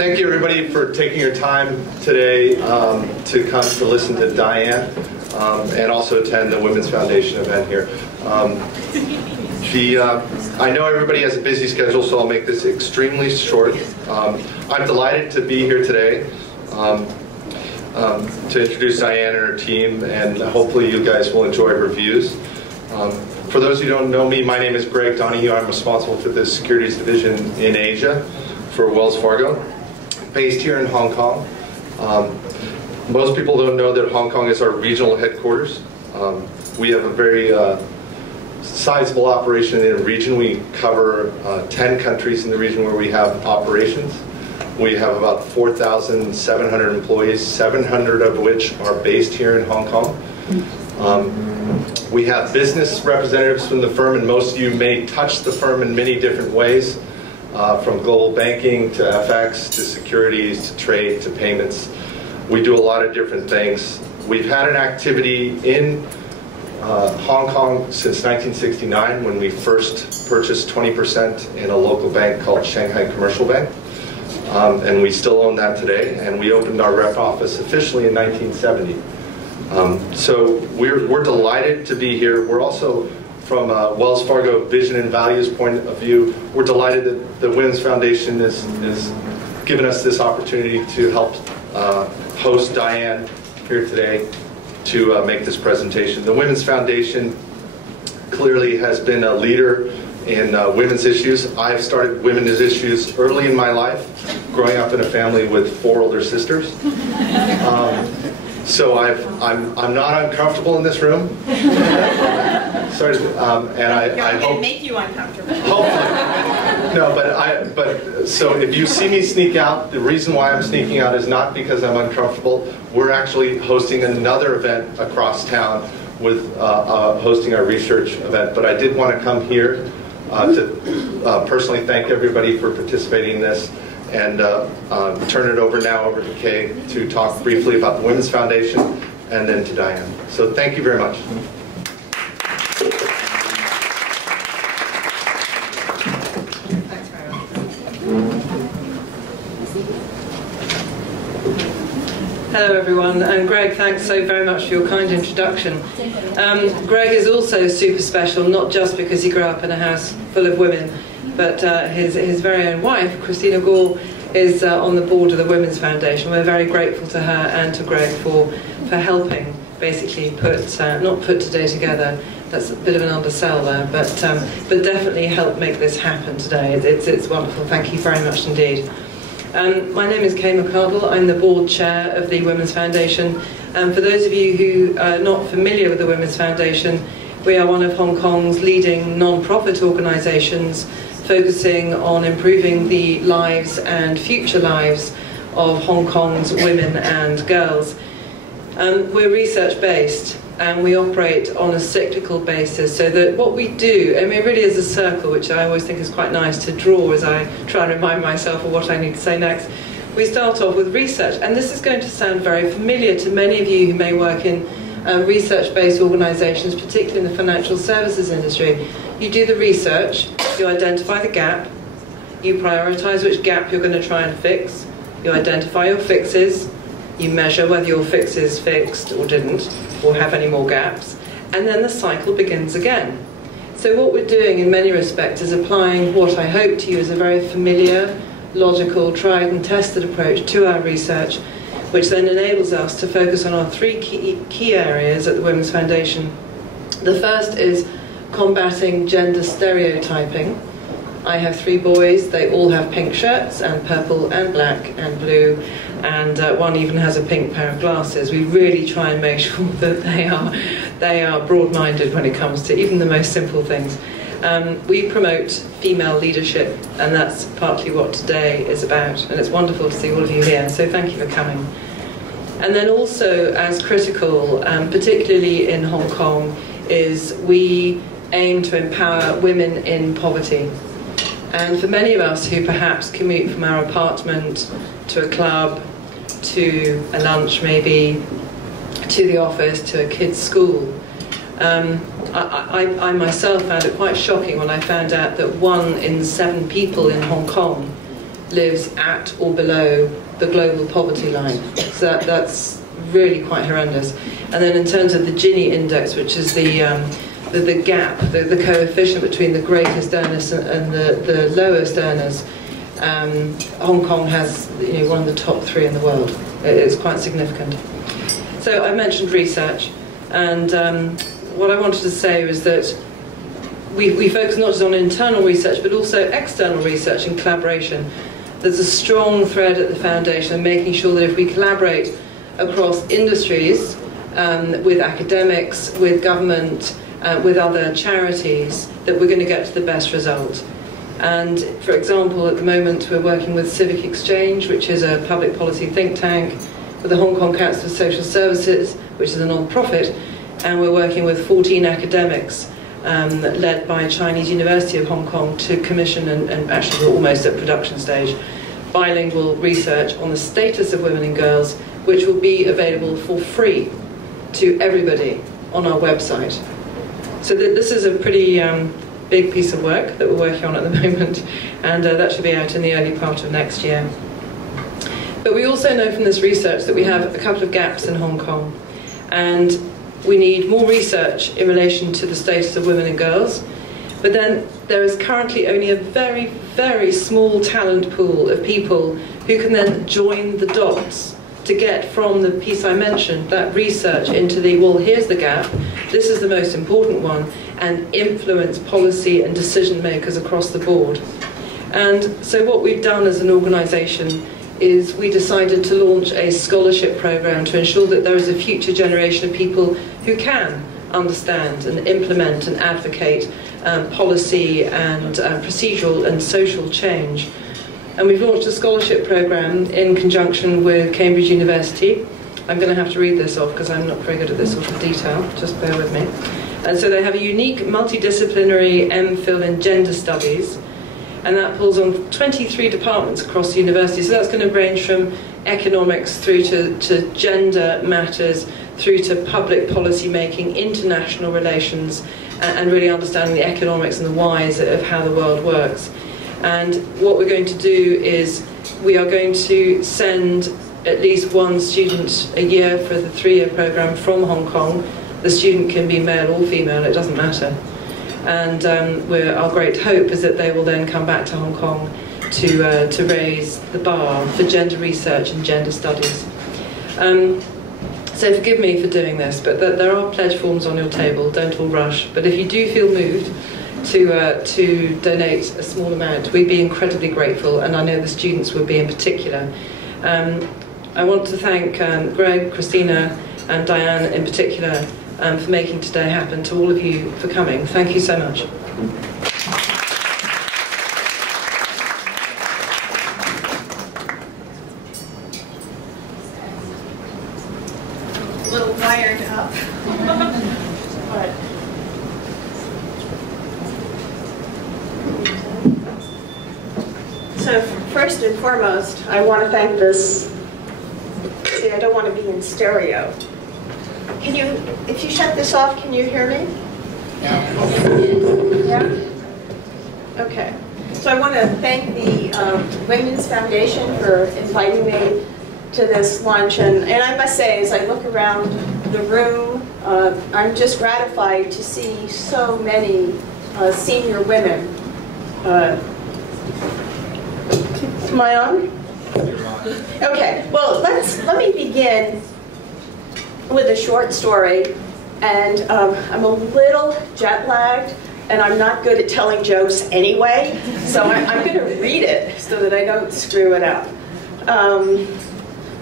Thank you everybody for taking your time today to come to listen to Diane and also attend the Women's Foundation event here. I know everybody has a busy schedule, so I'll make this extremely short. I'm delighted to be here today to introduce Diane and her team, and hopefully you guys will enjoy her views. For those who don't know me, my name is Greg Donahue. I'm responsible for the securities division in Asia for Wells Fargo, based here in Hong Kong. Most people don't know that Hong Kong is our regional headquarters. We have a very sizable operation in the region. We cover 10 countries in the region where we have operations. We have about 4,700 employees, 700 of which are based here in Hong Kong. We have business representatives from the firm, and most of you may touch the firm in many different ways, from global banking to FX to securities to trade to payments. We do a lot of different things. We've had an activity in Hong Kong since 1969 when we first purchased 20% in a local bank called Shanghai Commercial Bank. And we still own that today, and we opened our rep office officially in 1970. So we're delighted to be here. We're also, from a Wells Fargo vision and values point of view, we're delighted that the Women's Foundation is given us this opportunity to help host Diane here today to make this presentation. The Women's Foundation clearly has been a leader in women's issues. I've started women's issues early in my life, growing up in a family with 4 older sisters. So I'm not uncomfortable in this room. Sorry, and I hope to make you uncomfortable. Hopefully, no. But so if you see me sneak out, the reason why I'm sneaking out is not because I'm uncomfortable. We're actually hosting another event across town with hosting our research event. But I did want to come here to personally thank everybody for participating in this, and turn it over to Kay to talk briefly about the Women's Foundation, and then to Diane. So thank you very much. Thanks very much. Hello everyone, and Greg, thanks so very much for your kind introduction. Greg is also super special, not just because he grew up in a house full of women, but his very own wife, Christina Gore, is on the board of the Women's Foundation. We're very grateful to her and to Greg for helping basically not put today together. That's a bit of an undersell there, but definitely help make this happen today. It's wonderful. Thank you very much indeed. My name is Kay McArdle. I'm the board chair of the Women's Foundation. And for those of you who are not familiar with the Women's Foundation, we are one of Hong Kong's leading non-profit organisations focusing on improving the lives and future lives of Hong Kong's women and girls. We're research-based, and we operate on a cyclical basis, so that what we do, I mean, it really is a circle, which I always think is quite nice to draw as I try and remind myself of what I need to say next. We start off with research, and this is going to sound very familiar to many of you who may work in research-based organisations, particularly in the financial services industry. You do the research, you identify the gap, you prioritise which gap you're going to try and fix, you identify your fixes, you measure whether your fix is fixed or didn't, or have any more gaps, and then the cycle begins again. So what we're doing in many respects is applying what I hope to you is a very familiar, logical, tried and tested approach to our research, which then enables us to focus on our 3 key areas at the Women's Foundation. The first is combating gender stereotyping. I have 3 boys. They all have pink shirts and purple and black and blue, and one even has a pink pair of glasses. We really try and make sure that they are broad-minded when it comes to even the most simple things. We promote female leadership, and that's partly what today is about, and it's wonderful to see all of you here, so thank you for coming. And then also, as critical, particularly in Hong Kong, is we aim to empower women in poverty. And for many of us who perhaps commute from our apartment to a club, to a lunch maybe, to the office, to a kid's school, I myself found it quite shocking when I found out that 1 in 7 people in Hong Kong lives at or below the global poverty line. So that's really quite horrendous. And then in terms of the Gini index, which is the gap, the coefficient between the greatest earners and the lowest earners, Hong Kong has one of the top 3 in the world. It's quite significant. So I mentioned research, and what I wanted to say was that we focus not just on internal research but also external research and collaboration. There's a strong thread at the foundation of making sure that if we collaborate across industries, with academics, with government, with other charities, that we're going to get to the best result. And for example, at the moment we're working with Civic Exchange, which is a public policy think tank, with the Hong Kong Council of Social Services, which is a non-profit, and we're working with 14 academics led by Chinese University of Hong Kong to commission, and actually we're almost at production stage, bilingual research on the status of women and girls, which will be available for free to everybody on our website. So this is a pretty big piece of work that we're working on at the moment, and that should be out in the early part of next year. But we also know from this research that we have a couple of gaps in Hong Kong, and we need more research in relation to the status of women and girls. But then there is currently only a very, very small talent pool of people who can then join the dots to get from the piece I mentioned, that research, into the, well, here's the gap, this is the most important one, and influence policy and decision makers across the board. And so what we've done as an organisation is we decided to launch a scholarship program to ensure that there is a future generation of people who can understand and implement and advocate policy and procedural and social change. And we've launched a scholarship program in conjunction with Cambridge University. I'm going to have to read this off because I'm not very good at this sort of detail, just bear with me. And so they have a unique multidisciplinary MPhil in gender studies, and that pulls on 23 departments across the university. So that's going to range from economics through to gender matters, through to public policy making, international relations, and really understanding the economics and the whys of how the world works. And what we're going to do is we are going to send at least one student a year for the 3-year program from Hong Kong. The student can be male or female, it doesn't matter. And our great hope is that they will then come back to Hong Kong to raise the bar for gender research and gender studies. So forgive me for doing this, but there are pledge forms on your table, don't all rush. But if you do feel moved to donate a small amount, we'd be incredibly grateful, and I know the students would be in particular. I want to thank Greg, Christina and Diane in particular for making today happen, to all of you for coming. Thank you so much. A little wired up. But so first and foremost, I want to thank this. See, I don't want to be in stereo. Can you, if you shut this off, can you hear me? Yeah? Okay. So I want to thank the Women's Foundation for inviting me to this luncheon. And I must say, as I look around the room, I'm just gratified to see so many senior women. Am I on? Okay. Well, let me begin with a short story. And I'm a little jet lagged, and I'm not good at telling jokes anyway, so I'm going to read it so that I don't screw it up.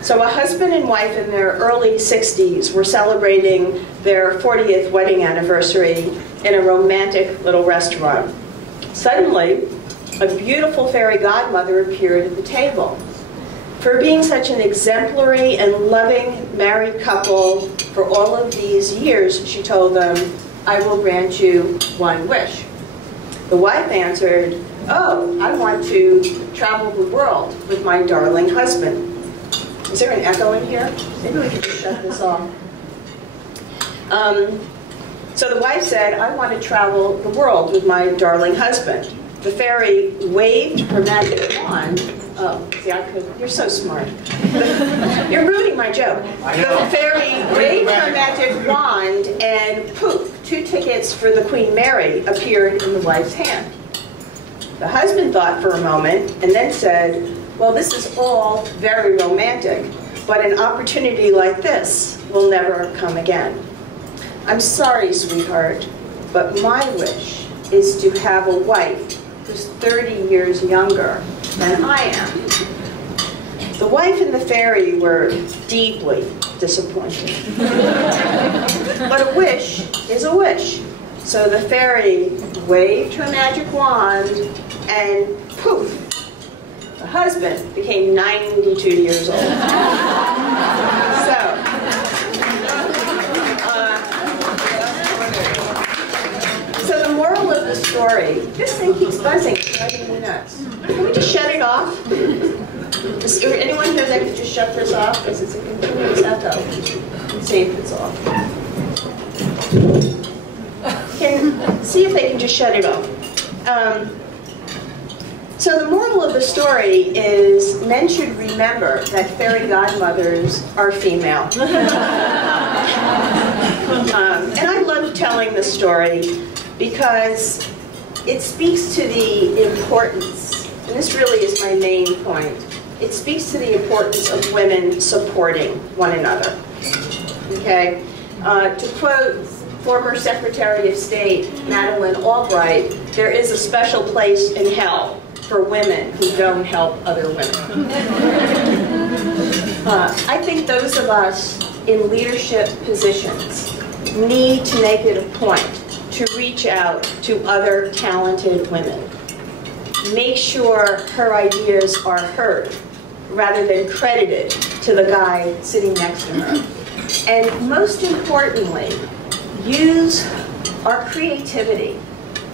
So a husband and wife in their early 60s were celebrating their 40th wedding anniversary in a romantic little restaurant. Suddenly, a beautiful fairy godmother appeared at the table. For being such an exemplary and loving married couple for all of these years, she told them, I will grant you one wish. The wife answered, oh, I want to travel the world with my darling husband. Is there an echo in here? Maybe we could just shut this off. So the wife said, I want to travel the world with my darling husband. The fairy waved her magic wand, Oh, see, I could. You're so smart. You're ruining my joke. The fairy waved her magic wand, and poof, 2 tickets for the Queen Mary appeared in the wife's hand. The husband thought for a moment and then said, well, this is all very romantic, but an opportunity like this will never come again. I'm sorry, sweetheart, but my wish is to have a wife who's 30 years younger than I am. The wife and the fairy were deeply disappointed. But a wish is a wish. So the fairy waved her magic wand and poof, the husband became 92 years old. So the moral of the story, this thing keeps buzzing, it's driving me nuts. Can we just shut it off? Is there anyone here that could just shut this off? Because it's a continuous echo. Let's see if it's off. See if they can just shut it off. So the moral of the story is men should remember that fairy godmothers are female. And I love telling the story because it speaks to the importance, and this really is my main point, it speaks to the importance of women supporting one another. Okay? To quote former Secretary of State Madeleine Albright, there is a special place in hell for women who don't help other women. I think those of us in leadership positions need to make it a point to reach out to other talented women. Make sure her ideas are heard rather than credited to the guy sitting next to her. And most importantly, use our creativity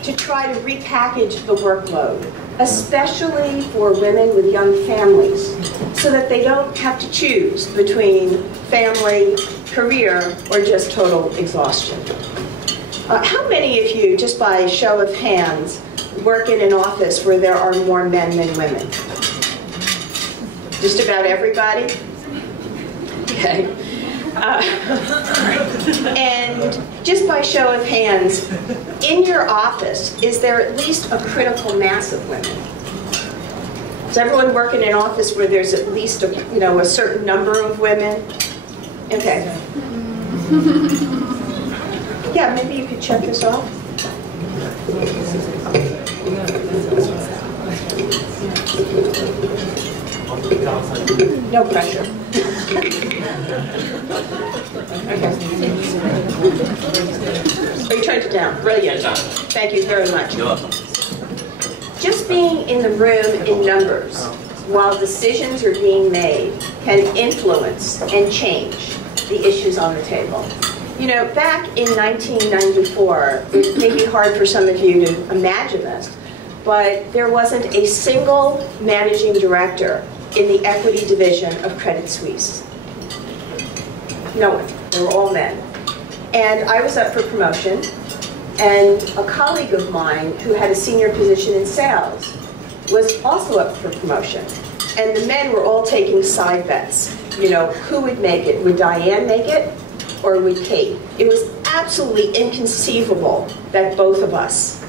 to try to repackage the workload, especially for women with young families, so that they don't have to choose between family, career, or just total exhaustion. How many of you, just by show of hands, work in an office where there are more men than women? Just about everybody? Okay. And just by show of hands, in your office, is there at least a critical mass of women? Does everyone work in an office where there's at least a certain number of women? Okay. Yeah, maybe you could check this off. No pressure. Okay. Oh, you turned it down. Brilliant. Thank you very much. You're welcome. Just being in the room in numbers while decisions are being made can influence and change the issues on the table. You know, back in 1994, it may be hard for some of you to imagine this, but there wasn't a single managing director in the equity division of Credit Suisse. No one. They were all men. And I was up for promotion, and a colleague of mine who had a senior position in sales was also up for promotion. And the men were all taking side bets. You know, who would make it? Would Diane make it, or would Kate? It was absolutely inconceivable that both of us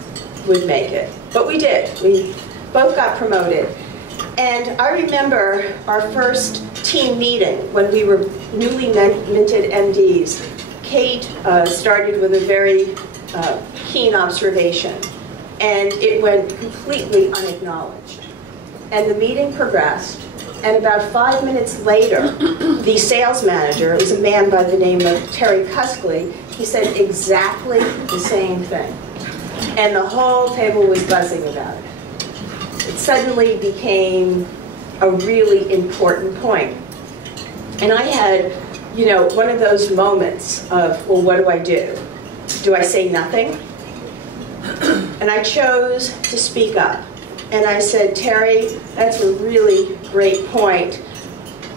would make it. But we did. We both got promoted. And I remember our first team meeting when we were newly minted MDs. Kate started with a very keen observation, and it went completely unacknowledged. And the meeting progressed, and about 5 minutes later, the sales manager, it was a man by the name of Terry Cuskley, he said exactly the same thing. And the whole table was buzzing about it. It suddenly became a really important point. And I had, you know, one of those moments of, well, what do I do? Do I say nothing? And I chose to speak up. And I said, Terry, that's a really great point.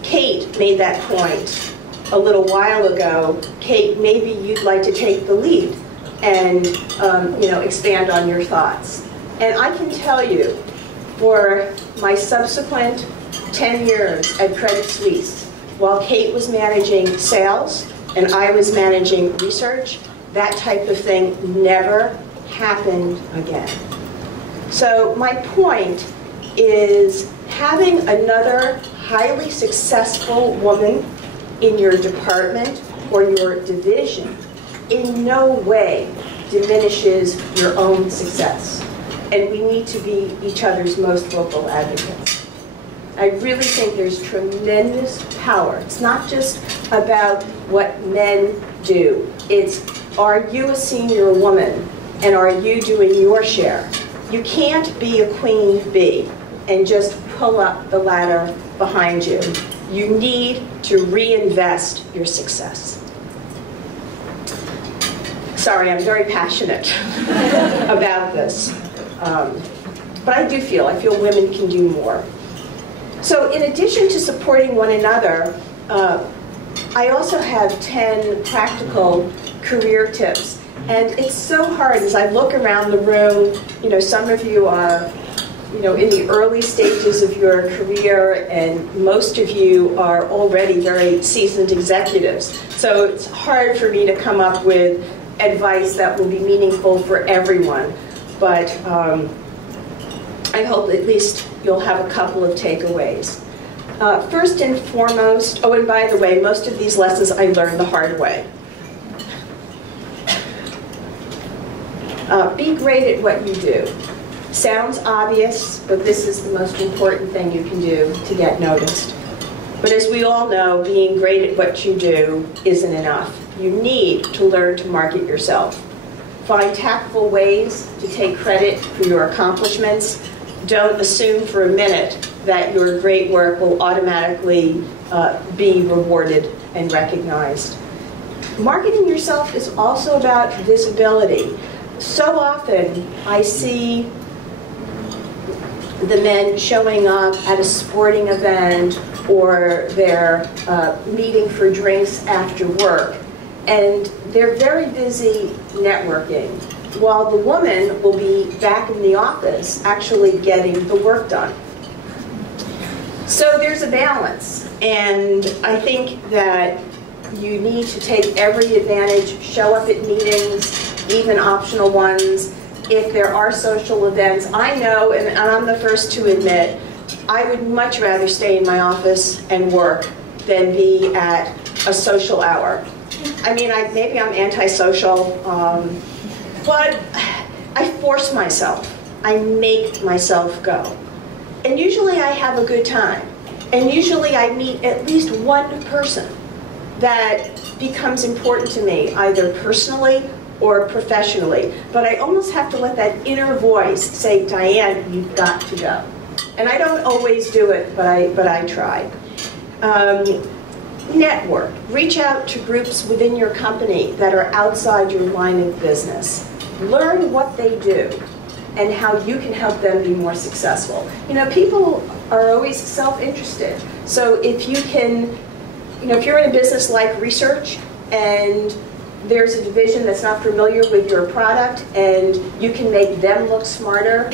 Kate made that point a little while ago. Kate, maybe you'd like to take the lead and you know, expand on your thoughts. And I can tell you, For my subsequent 10 years at Credit Suisse, while Kate was managing sales and I was managing research, that type of thing never happened again. So my point is having another highly successful woman in your department or your division in no way diminishes your own success. And we need to be each other's most vocal advocates. I really think there's tremendous power. It's not just about what men do. It's, are you a senior woman and are you doing your share? You can't be a queen bee and just pull up the ladder behind you. You need to reinvest your success. Sorry, I'm very passionate about this. But I feel women can do more. So in addition to supporting one another, I also have 10 practical career tips. And it's so hard as I look around the room, some of you are in the early stages of your career, and most of you are already very seasoned executives. So it's hard for me to come up with advice that will be meaningful for everyone. But I hope at least you'll have a couple of takeaways. First and foremost, oh, and by the way, most of these lessons I learned the hard way. Be great at what you do. Sounds obvious, but this is the most important thing you can do to get noticed. But as we all know, being great at what you do isn't enough. You need to learn to market yourself. Find tactful ways to take credit for your accomplishments. Don't assume for a minute that your great work will automatically be rewarded and recognized. Marketing yourself is also about visibility. So often I see the men showing up at a sporting event or they're meeting for drinks after work, and they're very busy networking, while the woman will be back in the office actually getting the work done. So there's a balance, and I think that you need to take every advantage, show up at meetings, even optional ones. If there are social events, I know, and I'm the first to admit, I would much rather stay in my office and work than be at a social hour. I mean, maybe I'm antisocial, but I force myself. I make myself go. And usually I have a good time. And usually I meet at least one person that becomes important to me, either personally or professionally. But I almost have to let that inner voice say, Diane, you've got to go. And I don't always do it, but I try. Network. Reach out to groups within your company that are outside your line of business. Learn what they do and how you can help them be more successful. People are always self-interested. So if you can, if you're in a business like research and there's a division that's not familiar with your product and you can make them look smarter,